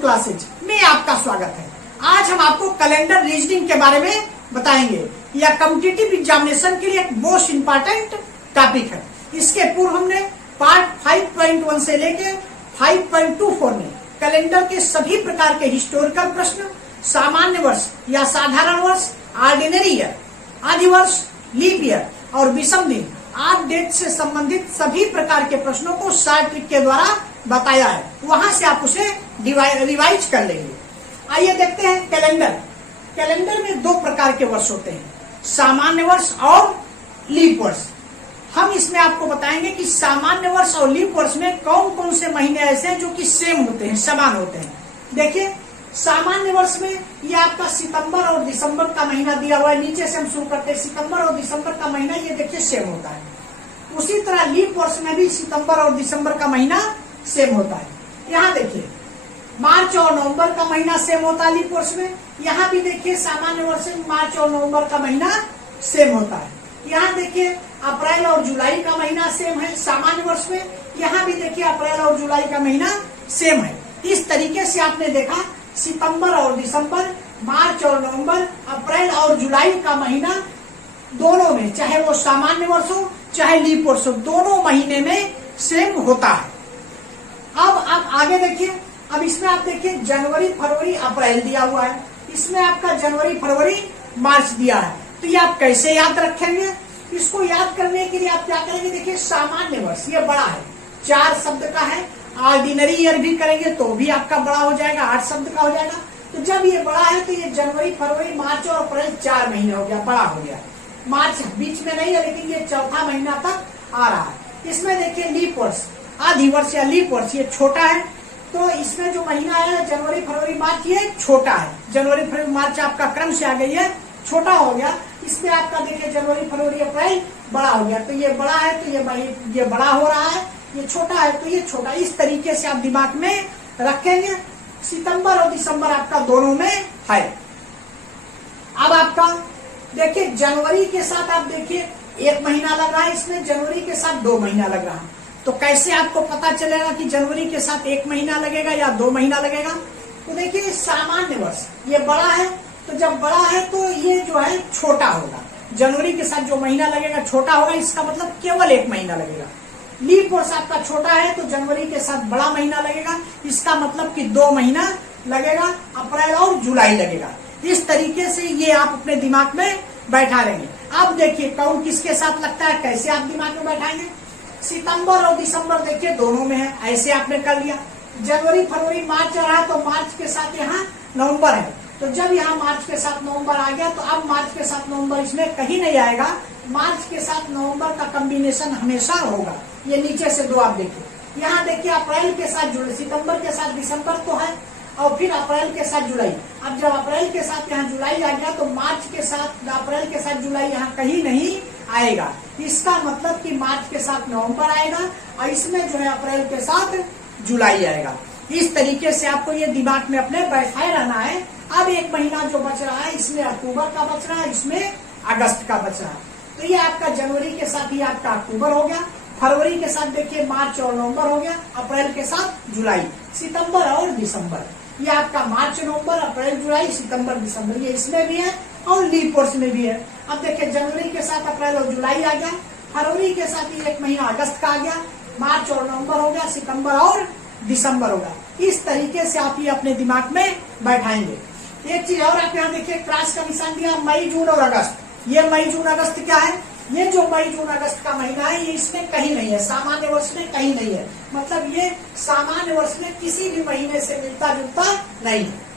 Classes में आपका स्वागत है। आज हम आपको कैलेंडर रीजनिंग के बारे में बताएंगे। यह कॉम्पिटिटिव एग्जामिनेशन के लिए एक मोस्ट इंपॉर्टेंट टॉपिक है। इसके पूर्व हमने पार्ट 5.1 से लेके 5.24 में कैलेंडर के सभी प्रकार के हिस्टोरिकल प्रश्न, सामान्य वर्ष या साधारण वर्ष, ऑर्डिनरी ईयर, अधिवर्ष, लीप ईयर और विषम दिन आठ डेट से संबंधित सभी प्रकार के प्रश्नों को शॉर्ट ट्रिक के द्वारा बताया है। वहां से आप उसे रिवाइज कर लेंगे। आइए देखते हैं कैलेंडर। कैलेंडर में दो प्रकार के वर्ष होते हैं, सामान्य वर्ष और लीप वर्ष। हम इसमें आपको बताएंगे कि सामान्य वर्ष और लीप वर्ष में कौन कौन से महीने ऐसे हैं जो कि सेम होते हैं, समान होते हैं। देखिए, सामान्य वर्ष में ये आपका सितंबर और दिसंबर का महीना दिया हुआ है। नीचे से हम शुरू करते हैं, सितंबर और दिसंबर का महीना ये देखिए सेम होता है। उसी तरह लीप वर्ष में भी सितंबर और दिसंबर का महीना सेम होता है। यहाँ देखिए, मार्च और नवंबर का महीना सेम होता है लीप वर्ष में। यहाँ भी देखिए सामान्य वर्ष में मार्च और नवंबर का महीना सेम होता है। यहाँ देखिए अप्रैल और जुलाई का महीना सेम है सामान्य वर्ष में। यहाँ भी देखिए अप्रैल और जुलाई का महीना सेम है। इस तरीके से आपने देखा सितंबर और दिसंबर, मार्च और नवंबर, अप्रैल और जुलाई का महीना दोनों में, चाहे वो सामान्य वर्ष हो चाहे लीप वर्ष हो, दोनों महीने में सेम होता है। अब आप आगे देखिए, अब इसमें आप देखिए जनवरी, फरवरी, अप्रैल दिया हुआ है। इसमें आपका जनवरी, फरवरी, मार्च दिया है। तो ये आप कैसे याद रखेंगे? इसको याद करने के लिए आप क्या करेंगे? देखिए, सामान्य वर्ष ये बड़ा है, 4 शब्द का है। ऑर्डिनरी ईयर भी करेंगे तो भी आपका बड़ा हो जाएगा, 8 शब्द का हो जाएगा। तो जब ये बड़ा है तो ये जनवरी, फरवरी, मार्च और अप्रैल 4 महीने हो गया, बड़ा हो गया। मार्च बीच में नहीं है, लेकिन ये चौथा महीना तक आ रहा है। इसमें देखिए लीप वर्ष, अधिवर्ष या लीप वर्ष, ये छोटा है। तो इसमें जो महीना है जनवरी, फरवरी, मार्च, ये छोटा है। जनवरी, फरवरी, मार्च आपका क्रम से आ गई है, छोटा हो गया। इसमें आपका देखिए जनवरी, फरवरी, अप्रैल बड़ा हो गया। तो ये बड़ा है तो ये बड़ा हो रहा है, ये छोटा है तो ये छोटा। इस तरीके से आप दिमाग में रखेंगे। सितंबर और दिसंबर आपका दोनों में है। अब आपका देखिए जनवरी के साथ आप देखिए 1 महीना लग रहा है, इसमें जनवरी के साथ 2 महीना लग रहा है। तो कैसे आपको पता चलेगा कि जनवरी के साथ 1 महीना लगेगा या 2 महीना लगेगा? तो देखिए सामान्य वर्ष ये बड़ा है, तो जब बड़ा है तो ये जो है छोटा होगा। जनवरी के साथ जो महीना लगेगा छोटा होगा, इसका मतलब केवल 1 महीना लगेगा। लीप वर्ष आपका छोटा है तो जनवरी के साथ बड़ा महीना लगेगा, इसका मतलब कि 2 महीना लगेगा, अप्रैल और जुलाई लगेगा। इस तरीके से ये आप अपने दिमाग में बैठा लेंगे। अब देखिए कौन किसके साथ लगता है, कैसे आप दिमाग में बैठाएंगे। सितंबर और दिसंबर देखिए दोनों में है, ऐसे आपने कर लिया। जनवरी, फरवरी, मार्च रहा तो मार्च के साथ यहाँ नवंबर है। तो जब यहाँ मार्च के साथ नवंबर आ गया तो अब मार्च के साथ नवंबर इसमें कहीं नहीं आएगा। मार्च के साथ नवंबर का कॉम्बिनेशन हमेशा होगा। ये नीचे से 2 आप देखिए। यहाँ देखिए अप्रैल के साथ जुलाई, सितंबर के साथ दिसंबर तो है और फिर अप्रैल के साथ जुलाई। अब जब अप्रैल के साथ यहाँ जुलाई आ गया तो मार्च के साथ अप्रैल के साथ जुलाई यहाँ कहीं नहीं आएगा। इसका मतलब कि मार्च के साथ नवंबर आएगा और इसमें जो है अप्रैल के साथ जुलाई आएगा। इस तरीके से आपको ये दिमाग में अपने बैठाए रहना है। अब 1 महीना जो बच रहा है, इसमें अक्टूबर का बच रहा है, इसमें अगस्त का बच रहा है। तो ये आपका जनवरी के साथ ही आपका अक्टूबर हो गया, फरवरी के साथ देखिए मार्च और नवंबर हो गया, अप्रैल के साथ जुलाई, सितंबर और दिसंबर। ये आपका मार्च, नवंबर, अप्रैल, जुलाई, सितंबर, दिसंबर, ये इसमें भी है और लीप वर्ष में भी है। अब देखिए जनवरी के साथ अप्रैल और जुलाई आ गया, फरवरी के साथ ही 1 महीना अगस्त का आ गया, मार्च और नवंबर हो गया, सितंबर और दिसंबर होगा। इस तरीके से आप ये अपने दिमाग में बैठाएंगे। एक चीज और आप यहाँ देखिए, क्रॉस का निशान दिया, मई, जून और अगस्त। ये मई, जून, अगस्त क्या है? ये जो मई, जून, अगस्त का महीना है ये इसमें कहीं नहीं है, सामान्य वर्ष में कहीं नहीं है। मतलब ये सामान्य वर्ष में किसी भी महीने से मिलता जुलता नहीं है।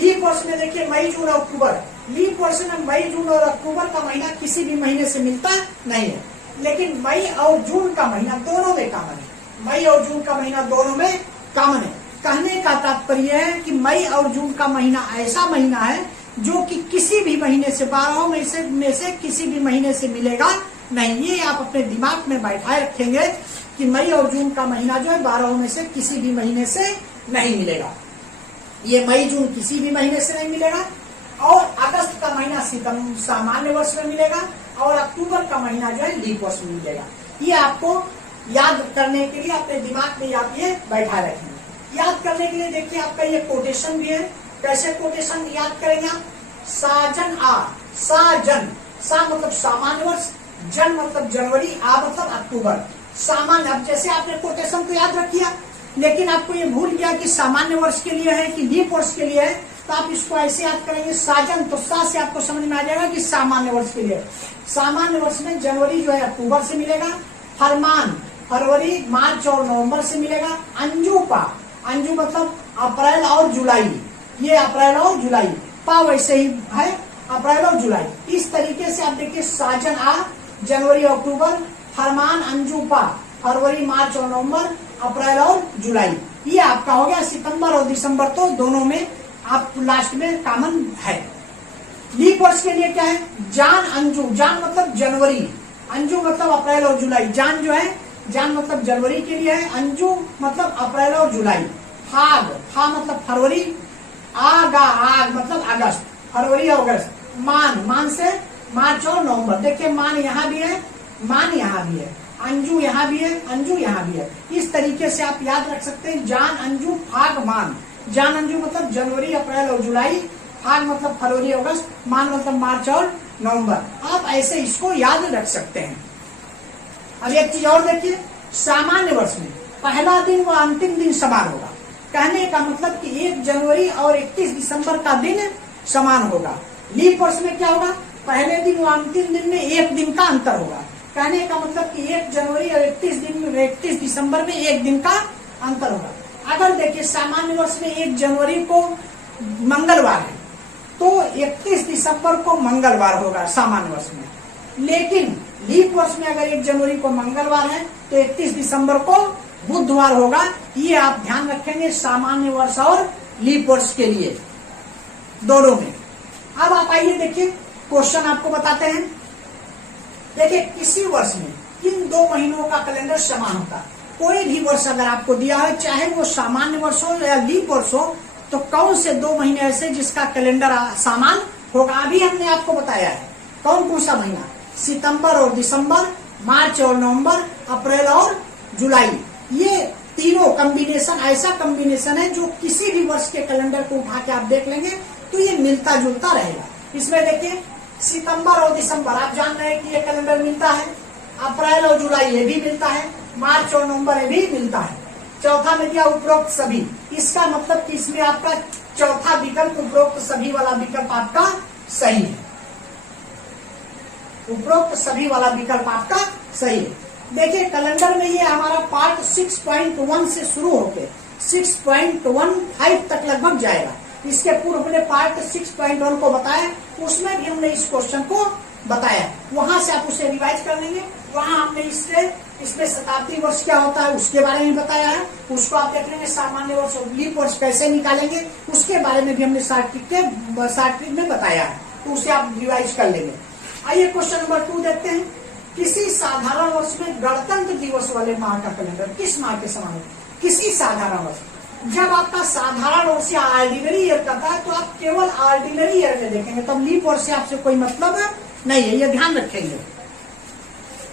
लीप वर्ष में देखिए मई, जून और अक्टूबर। लीप वर्ष में मई, जून और अक्टूबर का महीना किसी भी महीने से मिलता नहीं है, लेकिन मई और जून का महीना दोनों में कॉमन है। मई और जून का महीना दोनों में कॉमन है। कहने का तात्पर्य है कि मई और जून का महीना ऐसा महीना है जो कि किसी भी महीने से 12 में से किसी भी महीने से मिलेगा नहीं। ये आप अपने दिमाग में बैठाए रखेंगे कि मई और जून का महीना जो है 12 में से किसी भी महीने से नहीं मिलेगा। ये मई, जून किसी भी महीने से नहीं मिलेगा और अगस्त का महीना सामान्य वर्ष में मिलेगा और अक्टूबर का महीना जो है लीप वर्ष में मिलेगा। ये आपको याद करने के लिए अपने दिमाग में आप ये बैठा रखेंगे। याद करने के लिए देखिए आपका ये कोटेशन भी है। कैसे कोटेशन याद करेंगे आप? साजन आ, साजन, सा मतलब सामान्य वर्ष, जन मतलब जनवरी, आ मतलब अक्टूबर। सामान्य, अब जैसे आपने कोटेशन तो याद रखिया, लेकिन आपको ये भूल गया कि सामान्य वर्ष के लिए है कि लीप वर्ष के लिए है, तो आप इसको ऐसे याद करेंगे साजन, तो सा से आपको समझ में आ जाएगा कि सामान्य वर्ष के लिए। सामान्य वर्ष में जनवरी जो है अक्टूबर से मिलेगा, फरमान फरवरी मार्च और नवंबर से मिलेगा, अंजू पा, अंजू मतलब अप्रैल और जुलाई, ये अप्रैल और जुलाई, पा वैसे ही है अप्रैल और जुलाई। इस तरीके से आप देखिए साजन आ जनवरी अक्टूबर, फरमान अंजू पा फरवरी मार्च और नवंबर, अप्रैल और जुलाई, ये आपका हो गया। सितंबर और दिसंबर तो दोनों में आप लास्ट में कॉमन है। लीप वर्ष के लिए क्या है? जान अंजू, जान मतलब जनवरी, अंजू मतलब अप्रैल और जुलाई, जान जो है जान मतलब जनवरी के लिए है, अंजू मतलब अप्रैल और जुलाई। फाग, फा मतलब फरवरी, आग आग मतलब अगस्त, फरवरी और अगस्त। मान, मान से मार्च और नवंबर। देखिए मान यहाँ भी है, मान यहाँ भी है, अंजू यहाँ भी है, अंजू यहाँ भी है। इस तरीके से आप याद रख सकते हैं जान अंजू फाग मान। जान अंजू मतलब जनवरी अप्रैल और जुलाई, फाग मतलब फरवरी अगस्त, मान मतलब मार्च और नवंबर। आप ऐसे इसको याद रख सकते हैं। अब एक चीज और देखिए, सामान्य वर्ष में पहला दिन व अंतिम दिन समान होगा। कहने का मतलब कि 1 जनवरी और 31 दिसंबर का दिन समान होगा। लीप वर्ष में क्या होगा? पहले दिन व अंतिम दिन में 1 दिन का अंतर होगा। कहने का मतलब कि 1 जनवरी और 31 दिसंबर में 1 दिन का अंतर होगा। अगर देखिए सामान्य वर्ष में 1 जनवरी को मंगलवार है तो 31 दिसंबर को मंगलवार होगा सामान्य वर्ष में। लेकिन लीप वर्ष में अगर 1 जनवरी को मंगलवार है तो 31 दिसंबर को बुधवार होगा। ये आप ध्यान रखेंगे सामान्य वर्ष और लीप वर्ष के लिए दोनों में। अब आप आइए देखिए क्वेश्चन आपको बताते हैं। देखिए किसी वर्ष में किन 2 महीनों का कैलेंडर समान होता है? कोई भी वर्ष अगर आपको दिया है, चाहे वो सामान्य वर्ष हो या लीप वर्ष हो, तो कौन से 2 महीने ऐसे जिसका कैलेंडर समान होगा? अभी हमने आपको बताया है कौन कौन सा महीना, सितंबर और दिसंबर, मार्च और नवंबर, अप्रैल और जुलाई। ये तीनों कॉम्बिनेशन ऐसा कॉम्बिनेशन है जो किसी भी वर्ष के कैलेंडर को उठा के आप देख लेंगे तो ये मिलता जुलता रहेगा। इसमें देखिए सितंबर और दिसंबर आप जान रहे हैं कि ये कैलेंडर मिलता है, अप्रैल और जुलाई ये भी मिलता है, मार्च और नवंबर ये भी मिलता है। चौथा में दिया उपरोक्त सभी, इसका मतलब कि इसमें आपका चौथा विकल्प उपरोक्त सभी वाला विकल्प आपका सही है। उपरोक्त सभी वाला विकल्प आपका सही है। देखिए कैलेंडर में ये हमारा पार्ट 6.1 से शुरू होकर 6.15 तक लगभग जाएगा। इसके पूर्व हमने पार्ट 6.1 को बताया, उसमें भी हमने इस क्वेश्चन को बताया। वहां से आप उसे रिवाइज कर लेंगे। वहां हमने इसमें शताब्दी वर्ष क्या होता है उसके बारे में बताया है, उसको आप देख लेंगे। सामान्य वर्ष और लीप वर्ष कैसे निकालेंगे उसके बारे में भी हमने शॉर्ट ट्रिक में बताया है, तो उसे आप रिवाइज कर लेंगे। आइए क्वेश्चन नंबर 2 देखते हैं। किसी साधारण वर्ष में गणतंत्र दिवस वाले माह का कैलेंडर किस माह के समान है? किसी साधारण वर्ष, जब आपका साधारण वर्ष या ऑर्डिनरी ईयर करता है तो आप केवल ऑर्डिनरी ईयर में देखेंगे, तब लीप वर्ष से आपसे कोई मतलब नहीं है, ये ध्यान रखेंगे।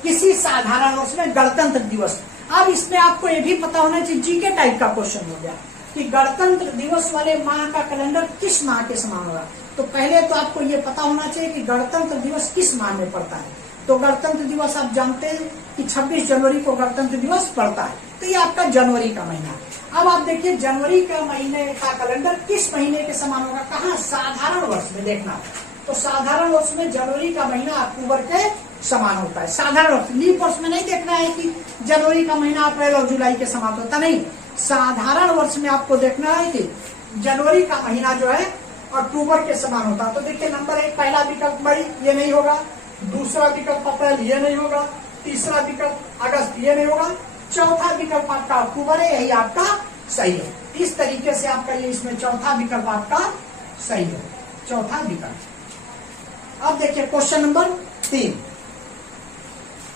किसी साधारण वर्ष में गणतंत्र दिवस। अब इसमें आपको ये भी पता होना चाहिए, जीके टाइप का क्वेश्चन हो गया कि गणतंत्र दिवस वाले माह का कैलेंडर किस माह के समान होगा। तो पहले तो आपको ये पता होना चाहिए कि गणतंत्र दिवस किस माह में पड़ता है। तो गणतंत्र दिवस आप जानते हैं कि 26 जनवरी को गणतंत्र दिवस पड़ता है, तो ये आपका जनवरी का महीना है। अब आप देखिए जनवरी का महीने का कैलेंडर किस महीने के समान होगा? कहाँ? साधारण वर्ष में देखना। तो साधारण वर्ष में जनवरी का महीना अक्टूबर के समान होता है। साधारण वर्ष, लीप वर्ष में नहीं देखना है कि जनवरी का महीना अप्रैल और जुलाई के समान होता नहीं। साधारण वर्ष में आपको देखना है कि जनवरी का महीना जो है अक्टूबर के समान होता है। तो देखिए नंबर 1 पहला विकल्प मई, ये नहीं होगा। दूसरा विकल्प अप्रैल, ये नहीं होगा। तीसरा विकल्प अगस्त, ये नहीं होगा। चौथा विकल्प आपका अक्टूबर है, यही आपका सही है। इस तरीके से आपका ये इसमें चौथा विकल्प आपका सही है, चौथा विकल्प। अब देखिए क्वेश्चन नंबर 3।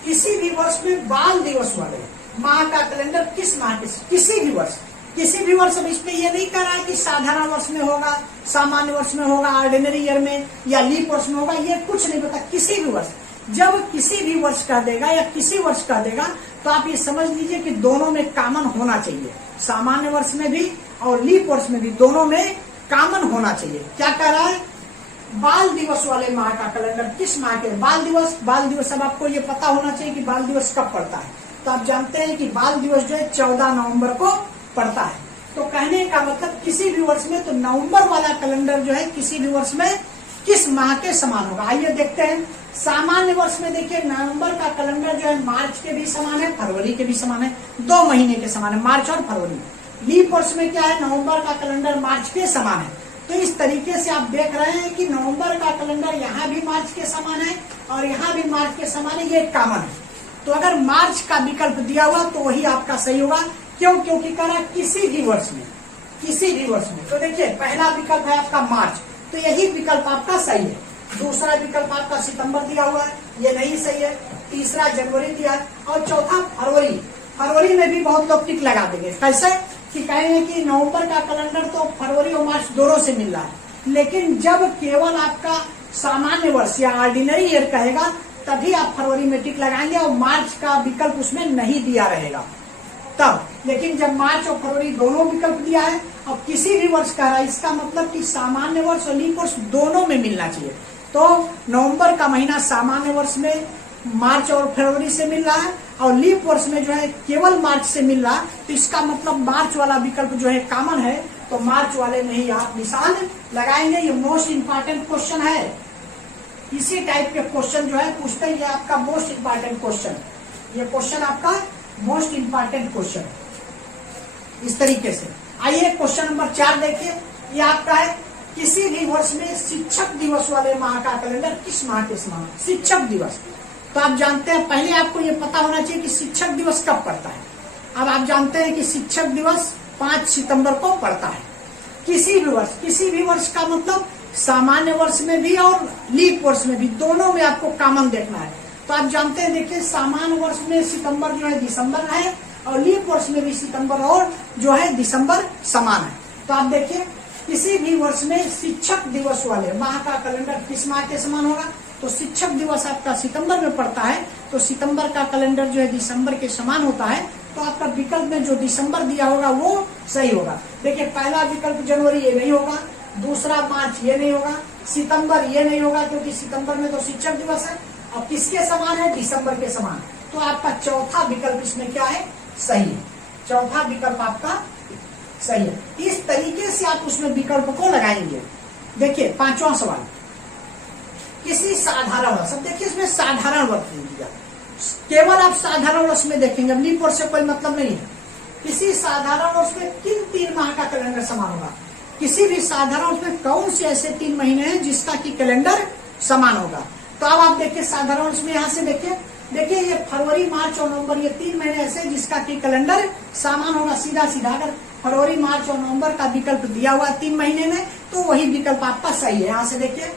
किसी भी वर्ष में बाल दिवस वाले माह का कैलेंडर किस माह के? किसी भी वर्ष, किसी भी वर्ष। अब इसमें यह नहीं कह रहा है कि साधारण वर्ष में होगा, सामान्य वर्ष में होगा, ऑर्डिनरी ईयर में या लीप वर्ष में होगा, ये कुछ नहीं पता। किसी भी वर्ष, जब किसी भी वर्ष का देगा या किसी वर्ष का देगा तो आप ये समझ लीजिए कि दोनों में कॉमन होना चाहिए, सामान्य वर्ष में भी और लीप वर्ष में भी दोनों में कॉमन होना चाहिए। क्या कह रहा है, बाल दिवस वाले माह का कैलेंडर किस माह के, बाल दिवस अब आपको ये पता होना चाहिए कि बाल दिवस कब पड़ता है। तो आप जानते हैं कि बाल दिवस जो है 14 नवंबर को पड़ता है। तो कहने का मतलब किसी भी वर्ष में, तो नवंबर वाला कैलेंडर जो है किसी भी वर्ष में किस माह के समान होगा। आइए देखते हैं। सामान्य वर्ष में देखिए नवंबर का कैलेंडर जो है मार्च के भी समान है, फरवरी के भी समान है, 2 महीने के समान है, मार्च और फरवरी। लीप वर्ष में क्या है, नवंबर का कैलेंडर मार्च के समान है। तो इस तरीके से आप देख रहे हैं कि नवंबर का कैलेंडर यहाँ भी मार्च के समान है और यहाँ भी मार्च के समान है, ये कॉमन है। तो अगर मार्च का विकल्प दिया हुआ तो वही आपका सही होगा। क्यों, क्योंकि कह रहा किसी भी वर्ष में, किसी भी वर्ष में। तो देखिए पहला विकल्प है आपका मार्च, तो यही विकल्प आपका सही है। दूसरा विकल्प आपका सितंबर दिया हुआ है, ये नहीं सही है। तीसरा जनवरी दिया है और चौथा फरवरी। फरवरी में भी बहुत लोग टिक लगा देंगे, कैसे कि कहेंगे कि नवंबर का कैलेंडर तो फरवरी और मार्च दोनों से मिल रहा है, लेकिन जब केवल आपका सामान्य वर्ष या ऑर्डिनरी ईयर कहेगा तभी आप फरवरी में टिक लगाएंगे और मार्च का विकल्प उसमें नहीं दिया रहेगा तब। लेकिन जब मार्च और फरवरी दोनों विकल्प दिया है और किसी भी वर्ष का है, इसका मतलब कि सामान्य वर्ष और लीप वर्ष दोनों में मिलना चाहिए। तो नवंबर का महीना सामान्य वर्ष में मार्च और फरवरी से मिल रहा है और लीप वर्ष में जो है केवल मार्च से मिल रहा है, तो इसका मतलब मार्च वाला विकल्प जो है कॉमन है, तो मार्च वाले में ही आप निशान लगाएंगे। ये मोस्ट इंपॉर्टेंट क्वेश्चन है। इसी टाइप के क्वेश्चन जो है पूछते हैं, ये आपका मोस्ट इंपॉर्टेंट क्वेश्चन, ये क्वेश्चन आपका मोस्ट इंपॉर्टेंट क्वेश्चन इस तरीके से। आइए क्वेश्चन नंबर 4 देखिए, ये आपका है किसी भी वर्ष में शिक्षक दिवस वाले माह का कैलेंडर किस माह के समान। शिक्षक दिवस तो आप जानते हैं, पहले आपको ये पता होना चाहिए कि शिक्षक दिवस कब पड़ता है। अब आप जानते हैं कि शिक्षक दिवस 5 सितंबर को पड़ता है। किसी भी वर्ष का मतलब सामान्य वर्ष में भी और लीप वर्ष में भी, दोनों में आपको कॉमन देखना है। तो आप जानते हैं, देखिए सामान्य वर्ष में सितंबर जो है दिसंबर है और लीप वर्ष में भी सितंबर और जो है दिसंबर समान है। तो आप देखिए किसी भी वर्ष में शिक्षक दिवस वाले माह का कैलेंडर किस माह के समान होगा। तो शिक्षक दिवस आपका सितंबर में पड़ता है, तो सितंबर का कैलेंडर जो है दिसंबर के समान होता है। तो आपका विकल्प में जो दिसंबर दिया होगा वो सही होगा। देखिए पहला विकल्प जनवरी, ये नहीं होगा। दूसरा मार्च, ये नहीं होगा। सितंबर, ये नहीं होगा क्योंकि सितंबर में तो शिक्षक दिवस है। और किसके समान है, दिसंबर के समान। तो आपका चौथा विकल्प इसमें क्या है, सही है। चौथा विकल्प आपका सही है। इस तरीके से आप उसमें विकल्प को लगाएंगे। देखिए 5वां सवाल, किसी साधारण वर्ष। अब देखिए इसमें साधारण वर्ष दिया, केवल आप साधारण वर्ष में देखेंगे, अब लीप वर्ष से कोई मतलब नहीं है। किसी साधारण वर्ष में किन 3 माह का कैलेंडर समान होगा। किसी भी साधारण वर्ष में कौन से ऐसे 3 महीने हैं जिसका की कैलेंडर समान होगा। तो अब आप देखिए साधारण वर्ष में यहाँ से देखिए ये फरवरी, मार्च और नवंबर, ये 3 महीने ऐसे जिसका की कैलेंडर समान होगा। सीधा अगर फरवरी, मार्च और नवंबर का विकल्प दिया हुआ 3 महीने में, तो वही विकल्प आपका सही है। यहाँ से देखिए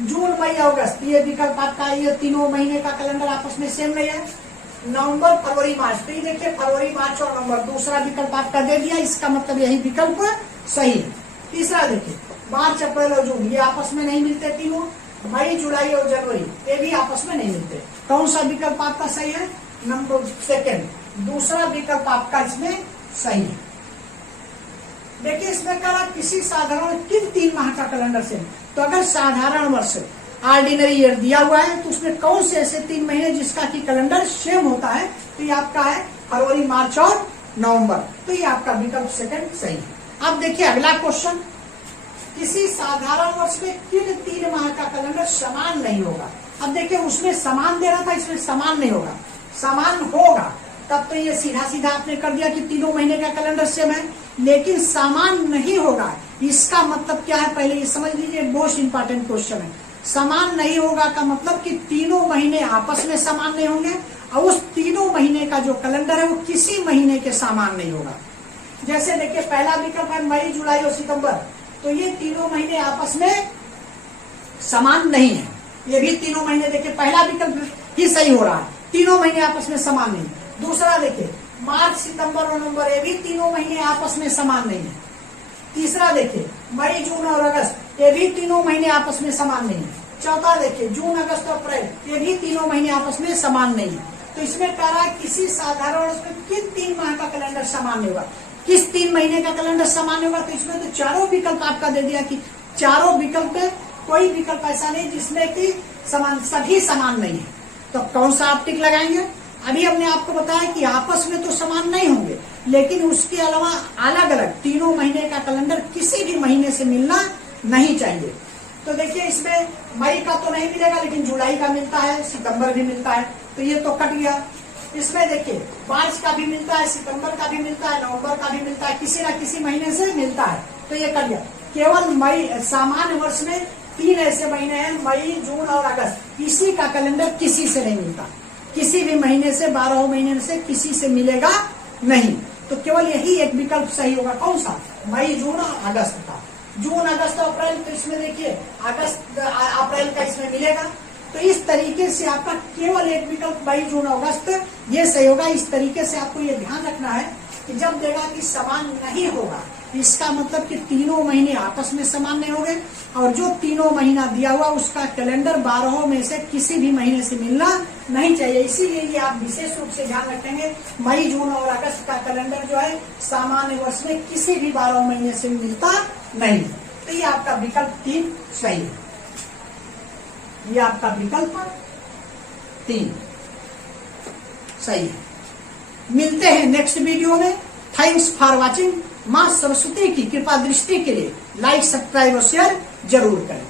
जून, मई, अगस्त, ये विकल्प आपका, ये तीनों महीने का कैलेंडर आपस में सेम नहीं है। नवंबर, फरवरी, मार्च, तो ये देखिए फरवरी, मार्च और नवंबर, दूसरा विकल्प आपका दे दिया, इसका मतलब यही विकल्प सही है। तीसरा देखिए मार्च, अप्रैल और जून, ये आपस में नहीं मिलते तीनों। मई, जुलाई और जनवरी, ये भी आपस में नहीं मिलते। कौन सा विकल्प आपका सही है, नंबर सेकेंड, दूसरा विकल्प आपका इसमें सही है। देखिए इसमें कहा किसी साधारण किन 3 माह का कैलेंडर से, तो अगर साधारण वर्ष ऑर्डिनरी ईयर दिया हुआ है तो उसमें कौन से ऐसे 3 महीने जिसका की कैलेंडर सेम होता है, तो ये आपका है फरवरी, मार्च और नवंबर। तो ये आपका विकल्प सेकंड सही है। अब देखिए अगला क्वेश्चन, किसी साधारण वर्ष में किन 3 माह का कैलेंडर समान नहीं होगा। अब देखिए उसमें समान दे रहा था, इसमें समान नहीं होगा। समान होगा तब तो ये सीधा आपने कर दिया कि तीनों महीने का कैलेंडर सेम है, लेकिन समान नहीं होगा। इसका मतलब क्या है, पहले ये समझ लीजिए, मोस्ट इंपॉर्टेंट क्वेश्चन है। समान नहीं होगा का मतलब कि तीनों महीने आपस में समान नहीं होंगे और उस तीनों महीने का जो कैलेंडर है वो किसी महीने के समान नहीं होगा। जैसे देखिए पहला विकल्प है मई, जुलाई और सितंबर, तो ये तीनों महीने आपस में समान नहीं है। ये भी तीनों महीने देखिए पहला विकल्प ही सही हो रहा है, तीनों महीने आपस में समान नहीं। दूसरा देखिए मार्च, सितंबर और नवंबर, ये भी तीनों महीने आपस में समान नहीं है। तीसरा देखिए मई, जून और अगस्त, ये भी तीनों महीने आपस में समान नहीं है। चौथा देखिए जून अगस्त अप्रैल, ये भी तीनों महीने आपस में समान नहीं है। तो इसमें कह रहा है किसी साधारण वर्ष में किन 3 माह का कैलेंडर सामान्य होगा, किस 3 महीने का कैलेंडर सामान्य होगा। तो इसमें तो चारों विकल्प आपका दे दिया कि चारों विकल्प में कोई विकल्प ऐसा नहीं जिसमें कि सभी समान नहीं है। तो कौन सा आप टिक लगाएंगे। अभी हमने आपको बताया कि आपस में तो समान नहीं होंगे, लेकिन उसके अलावा अलग अलग तीनों महीने का कैलेंडर किसी भी महीने से मिलना नहीं चाहिए। तो देखिए इसमें मई का तो नहीं मिलेगा, लेकिन जुलाई का मिलता है, सितंबर भी मिलता है, तो ये तो कट गया। इसमें देखिए मार्च का भी मिलता है, सितंबर का भी मिलता है, नवंबर का भी मिलता है, किसी न किसी महीने से मिलता है, तो ये कट गया। केवल मई, सामान्य वर्ष में 3 ऐसे महीने हैं, मई, जून और अगस्त, इसी का कैलेंडर किसी से नहीं मिलता, किसी भी महीने से 12 महीने से किसी से मिलेगा नहीं। तो केवल यही एक विकल्प सही होगा, कौन सा, मई, जून और अगस्त का। जून अगस्त अप्रैल, तो इसमें देखिए अगस्त अप्रैल का इसमें मिलेगा। तो इस तरीके से आपका केवल एक विकल्प मई, जून, अगस्त ये सही होगा। इस तरीके से आपको ये ध्यान रखना है कि जब देगा कि समान नहीं होगा, इसका मतलब कि तीनों महीने आपस में समान नहीं होंगे, और जो तीनों महीना दिया हुआ उसका कैलेंडर 12 में से किसी भी महीने से मिलना नहीं चाहिए। इसीलिए ये आप विशेष रूप से ध्यान रखेंगे, मई, जून और अगस्त का कैलेंडर जो है सामान्य वर्ष में किसी भी 12 महीने से मिलता नहीं। तो ये आपका विकल्प 3 सही है। ये आपका विकल्प 3 सही है। मिलते हैं नेक्स्ट वीडियो में। Thanks for watching. माँ सरस्वती की कृपा दृष्टि के लिए लाइक, सब्सक्राइब और शेयर जरूर करें।